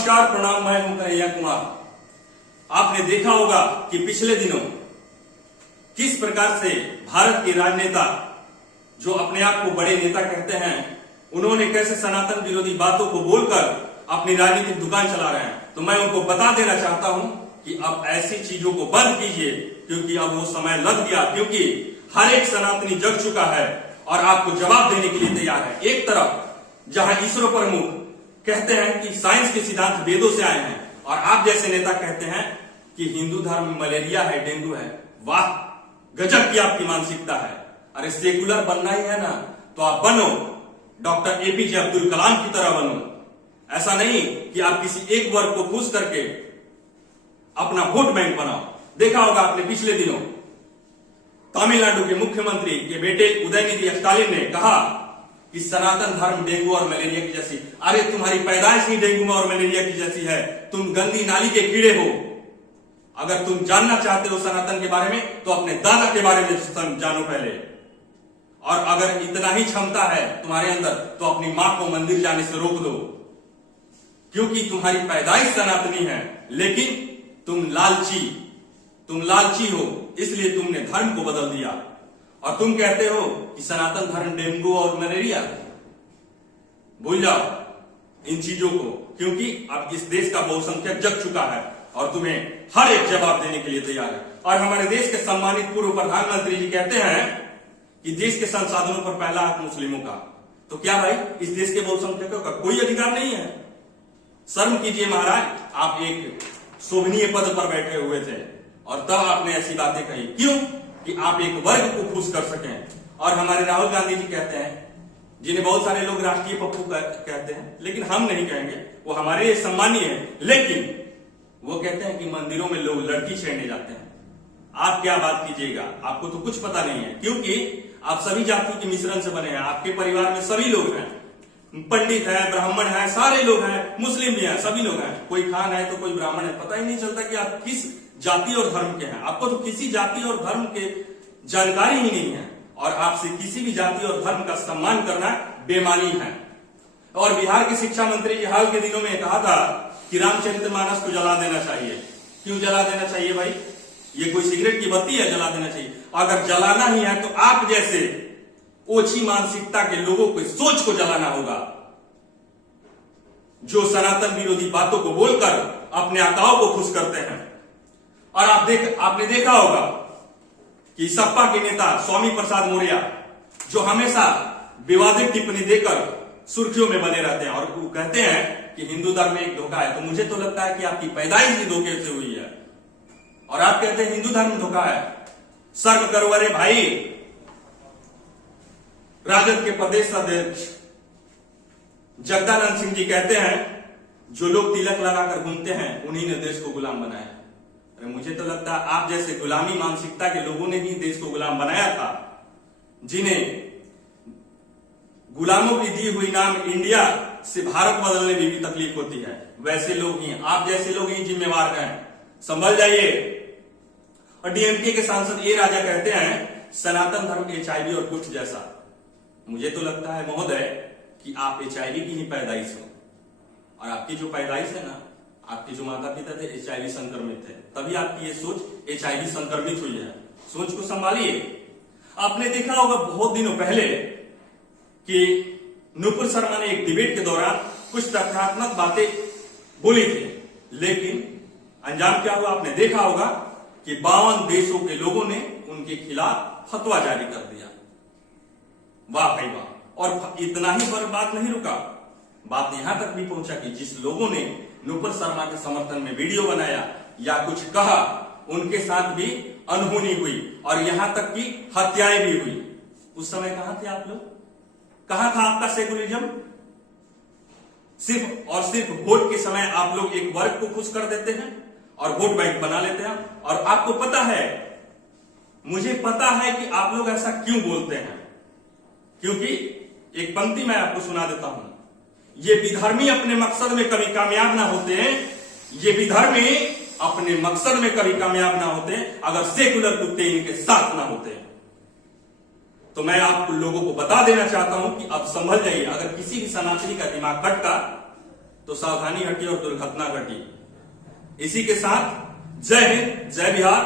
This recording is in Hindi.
नमस्कार, प्रणाम। मैं हूं कन्हैया कुमार। आपने देखा होगा कि पिछले दिनों किस प्रकार से भारत के राजनेता जो अपने आप को बड़े नेता कहते हैं, उन्होंने कैसे सनातन विरोधी बातों को बोलकर अपनी राजनीतिक दुकान चला रहे हैं। तो मैं उनको बता देना चाहता हूं कि अब ऐसी चीजों को बंद कीजिए, क्योंकि अब वो समय लग गया। क्योंकि हर एक सनातनी जग चुका है और आपको जवाब देने के लिए तैयार है। एक तरफ जहां इसरो प्रमुख कहते हैं कि साइंस के सिद्धांत वेदों से आए हैं, और आप जैसे नेता कहते हैं कि हिंदू धर्म में मलेरिया है, डेंगू है। वाह, गजब की आपकी मानसिकता है। अरे सेकुलर बनना ही है ना, तो आप बनो, डॉक्टर एपीजे अब्दुल कलाम की तरह बनो। ऐसा नहीं कि आप किसी एक वर्ग को खुश करके अपना वोट बैंक बनाओ। देखा होगा आपने पिछले दिनों तमिलनाडु के मुख्यमंत्री के बेटे उदयनिधि स्टालिन ने कहा कि सनातन धर्म डेंगू और मलेरिया की जैसी। अरे तुम्हारी पैदाइश ही डेंगू और मलेरिया की जैसी है। तुम गंदी नाली के कीड़े हो। अगर तुम जानना चाहते हो सनातन के बारे में, तो अपने दादा के बारे में जानो पहले। और अगर इतना ही क्षमता है तुम्हारे अंदर, तो अपनी मां को मंदिर जाने से रोक दो, क्योंकि तुम्हारी पैदाइश सनातनी है, लेकिन तुम लालची हो, इसलिए तुमने धर्म को बदल दिया। और तुम कहते हो कि सनातन धर्म डेंगू और मलेरिया। भूल जाओ इन चीजों को, क्योंकि अब इस देश का बहुसंख्यक जग चुका है और तुम्हें हर एक जवाब देने के लिए तैयार है। और हमारे देश के सम्मानित पूर्व प्रधानमंत्री जी कहते हैं कि देश के संसाधनों पर पहला हक मुस्लिमों का। तो क्या भाई इस देश के बहुसंख्यकों का कोई अधिकार नहीं है? शर्म कीजिए महाराज, आप एक शोभनीय पद पर बैठे हुए थे और तब आपने ऐसी बातें कही। क्यों? कि आप एक वर्ग को खुश कर सकें। और हमारे राहुल गांधी जी कहते हैं, जिन्हें बहुत सारे लोग राष्ट्रीय पप्पू कहते हैं, लेकिन हम नहीं कहेंगे, वो हमारे लिए सम्मानीय है। लेकिन वो कहते हैं कि मंदिरों में लोग लड़की छेड़ने जाते हैं। आप क्या बात कीजिएगा, आपको तो कुछ पता नहीं है, क्योंकि आप सभी जाति के मिश्रण से बने हैं। आपके परिवार में सभी लोग हैं, पंडित है, ब्राह्मण है, सारे लोग हैं, मुस्लिम भी हैं, सभी लोग हैं। कोई खान है तो कोई ब्राह्मण है। पता ही नहीं चलता कि आप किस जाति और धर्म के हैं। आपको तो किसी जाति और धर्म के जानकारी ही नहीं है, और आपसे किसी भी जाति और धर्म का सम्मान करना बेमानी है। और बिहार के शिक्षा मंत्री जी हाल के दिनों में कहा था कि रामचरितमानस को जला देना चाहिए। क्यों जला देना चाहिए भाई? ये कोई सिगरेट की बत्ती है, जला देना चाहिए? अगर जलाना ही है तो आप जैसे ओछी मानसिकता के लोगों की सोच को जलाना होगा, जो सनातन विरोधी बातों को बोलकर अपने आकाओं को खुश करते हैं। और आपने देखा होगा कि सपा के नेता स्वामी प्रसाद मौर्य, जो हमेशा विवादित टिप्पणी देकर सुर्खियों में बने रहते हैं, और वो कहते हैं कि हिंदू धर्म में एक धोखा है। तो मुझे तो लगता है कि आपकी पैदाइश ही धोखे से हुई है, और आप कहते हैं हिंदू धर्म धोखा है। शर्म करो। अरे भाई, राजद के प्रदेश अध्यक्ष जगदानंद सिंह जी कहते हैं, जो लोग तिलक लगाकर घूमते हैं उन्हीं ने देश को गुलाम बनाया। अरे मुझे तो लगता है आप जैसे गुलामी मानसिकता के लोगों ने ही देश को गुलाम बनाया था, जिन्हें गुलामों की दी हुई नाम इंडिया से भारत बदलने में भी तकलीफ होती है। वैसे लोग ही, आप जैसे लोग ही जिम्मेवार हैं। संभल जाइए। और डीएमके के सांसद ए राजा कहते हैं, सनातन धर्म HIV और कुछ जैसा। मुझे तो लगता है महोदय कि आप HIV की ही पैदाइश हो, और आपकी जो पैदाइश है ना, आपके जो माता पिता थे HIV संक्रमित थे, तभी आपकी ये सोच HIV संक्रमित हुई है। सोच को संभालिए। आपने देखा होगा बहुत दिनों पहले कि नुपुर शर्मा ने एक डिबेट के दौरान कुछ तथ्यात्मक बातें बोली थी, लेकिन अंजाम क्या हुआ आपने देखा होगा कि 52 देशों के लोगों ने उनके खिलाफ फतवा जारी कर दिया। वाह भाई वाह। और इतना ही पर बात नहीं रुका, बात यहां तक भी पहुंचा कि जिस लोगों ने नुपुर शर्मा के समर्थन में वीडियो बनाया या कुछ कहा, उनके साथ भी अनहोनी हुई, और यहां तक कि हत्याएं भी हुई। उस समय कहां थे आप लोग? कहां था आपका सेकुलरिज्म? सिर्फ और सिर्फ वोट के समय आप लोग एक वर्ग को खुश कर देते हैं और वोट बैंक बना लेते हैं। और आपको पता है, मुझे पता है कि आप लोग ऐसा क्यों बोलते हैं, क्योंकि एक पंक्ति मैं आपको सुना देता हूं। ये विधर्मी अपने मकसद में कभी कामयाब ना होते हैं, ये विधर्मी अपने मकसद में कभी कामयाब ना होते अगर सेकुलर कुत्ते इनके साथ ना होते। तो मैं आप लोगों को बता देना चाहता हूं कि अब संभल जाइए। अगर किसी भी सनातनी का दिमाग खटका तो सावधानी हटी और दुर्घटना घटी। इसी के साथ जय हिंद, जय बिहार।